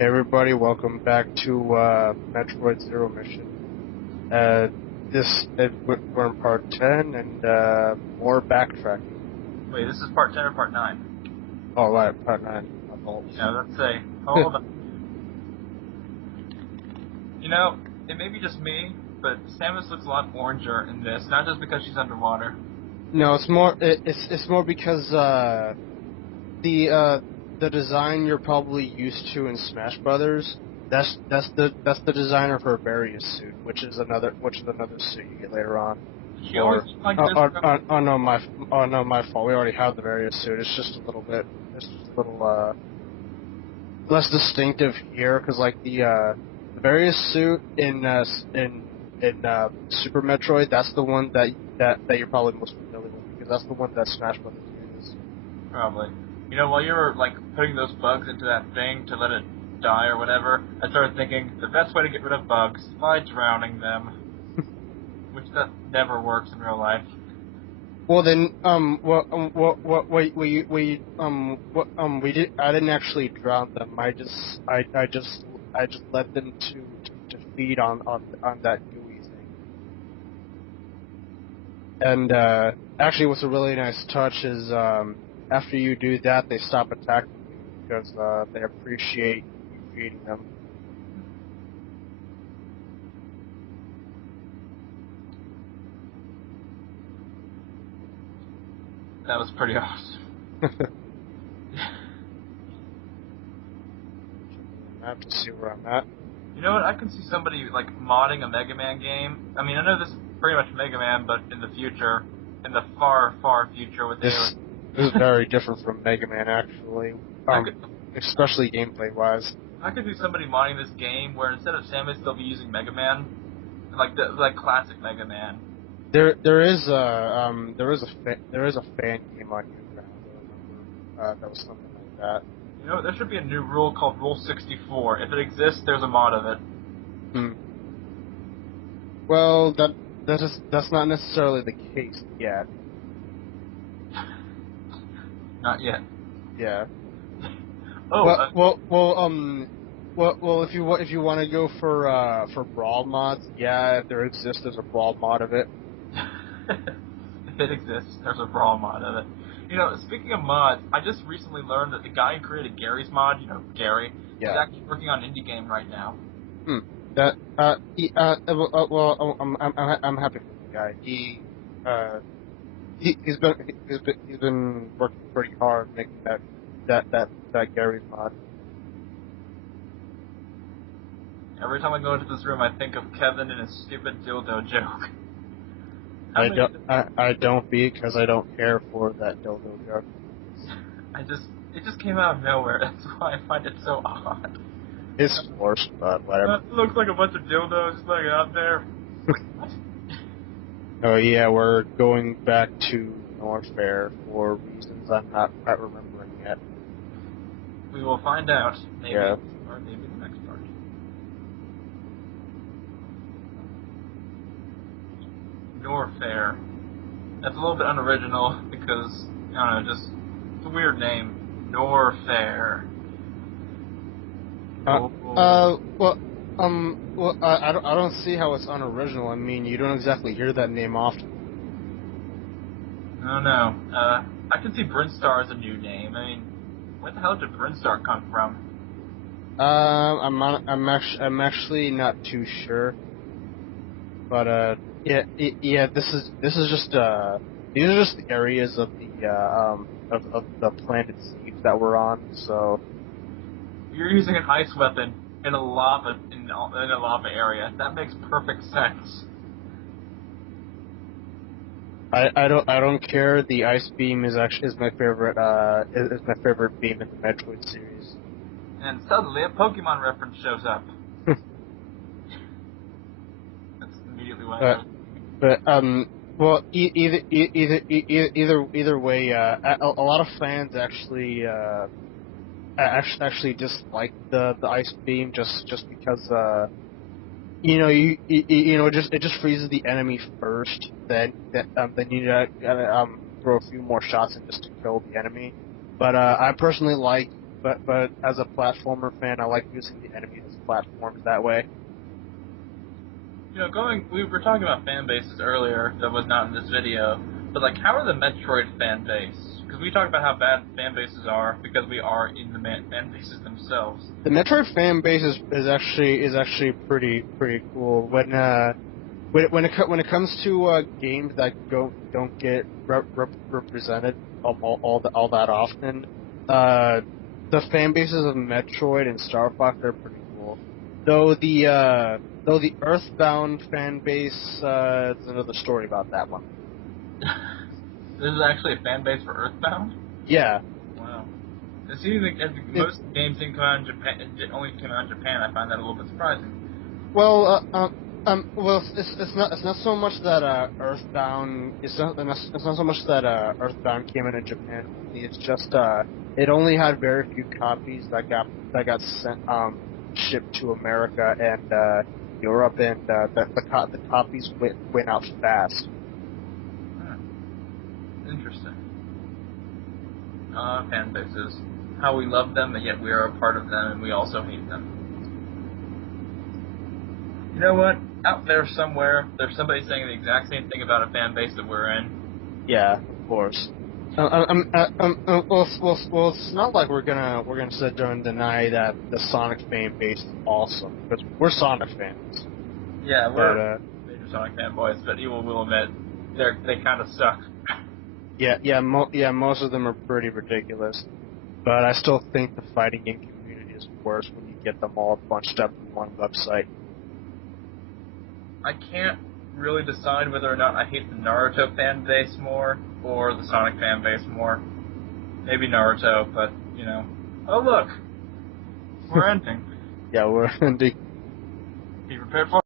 Hey everybody, welcome back to Metroid Zero Mission. We're in part 10 and more backtracking. Wait, this is part 10 or part 9? Oh right, part 9. Yeah, let's say. Hold on. You know, it may be just me, but Samus looks a lot oranger in this, not just because she's underwater. No, it's more because the design you're probably used to in Smash Brothers. That's the designer for Various suit, which is another suit you get later on. She always looks like this. No, my fault. We already have the Various suit. It's just a little less distinctive here, because like the Various suit in Super Metroid, that's the one that you're probably most familiar with, because that's the one that Smash Brothers uses. Probably. You know, while you were like putting those bugs into that thing to let it die or whatever, I started thinking the best way to get rid of bugs is by drowning them, which that never works in real life. Well then, we did. I didn't actually drown them. I just let them to feed on that gooey thing. And actually, what's a really nice touch is after you do that, they stop attacking you because they appreciate you feeding them. That was pretty awesome. I have to see where I'm at. You know what? I can see somebody like modding a Mega Man game. I mean, I know this is pretty much Mega Man, but in the future, in the far, far future, with this is very different from Mega Man, actually. Especially gameplay-wise. I could see somebody modding this game where instead of Samus, they'll be using Mega Man, like classic Mega Man. There is a fan game on YouTube. That was something like that. You know, there should be a new rule called Rule 64. If it exists, there's a mod of it. Well, that's not necessarily the case yet. Not yet. Yeah. Oh. Well, if you want to go for brawl mods, yeah, there exists. There's a brawl mod of it. If it exists, there's a brawl mod of it. You know, speaking of mods, I just recently learned that the guy who created Gary's mod, you know, Gary, is actually working on an indie game right now. I'm happy for the guy. He's been working pretty hard making that Gary's mod. Every time I go into this room, I think of Kevin and his stupid dildo joke. I don't because I don't care for that dildo joke. It just came out of nowhere. That's why I find it so odd. It's forced, but whatever. It looks like a bunch of dildos just like out there. Oh yeah, we're going back to Norfair for reasons I'm not quite remembering yet. We will find out. Maybe. Yeah. Or maybe the next part. Norfair. That's a little bit unoriginal because, I don't know, just, it's a weird name. Norfair. Well, I don't see how it's unoriginal. I mean, you don't exactly hear that name often. I don't know. I can see Brinstar as a new name. I mean, where the hell did Brinstar come from? I'm actually not too sure. But yeah. This is just these are just the areas of the planet Zeeb that we're on. So you're using an ice weapon in a lava area. That makes perfect sense. I don't care. The ice beam is my favorite beam in the Metroid series. And suddenly a Pokemon reference shows up. That's immediately what I know. Well, either way, a lot of fans actually dislike the ice beam just because it just freezes the enemy first. Then you gotta throw a few more shots in just to kill the enemy. But I personally like but as a platformer fan, I like using the enemies as platforms that way. You know, we were talking about fan bases earlier that was not in this video, but like, how are the Metroid fan base? Because we talked about how bad fan bases are because we are in the fan bases themselves. The Metroid fan base is actually pretty cool. When it comes to games that don't get represented all that often, the fan bases of Metroid and Star Fox are pretty cool. Though the Earthbound fan base, it's another story about that one. This is actually a fan base for Earthbound? Yeah. Wow. It seems like most games didn't come out in Japan. It only came out in Japan. I find that a little bit surprising. Well, it's not so much that Earthbound. It's not so much that Earthbound came in Japan. It's just it only had very few copies that got sent shipped to America and Europe, and the copies went out fast. Interesting. Fan bases. How we love them, and yet we are a part of them, and we also hate them. You know what? Out there somewhere, there's somebody saying the exact same thing about a fan base that we're in. Yeah, of course. Well, it's not like we're gonna sit there and deny that the Sonic fan base is awesome, because we're Sonic fans. Yeah, we're major Sonic fanboys, but you will admit they kind of suck. Yeah, most of them are pretty ridiculous, but I still think the fighting game community is worse when you get them all bunched up in one website. I can't really decide whether or not I hate the Naruto fan base more or the Sonic fan base more. Maybe Naruto, but, you know. Oh, look! We're ending. Yeah, we're ending. Be prepared for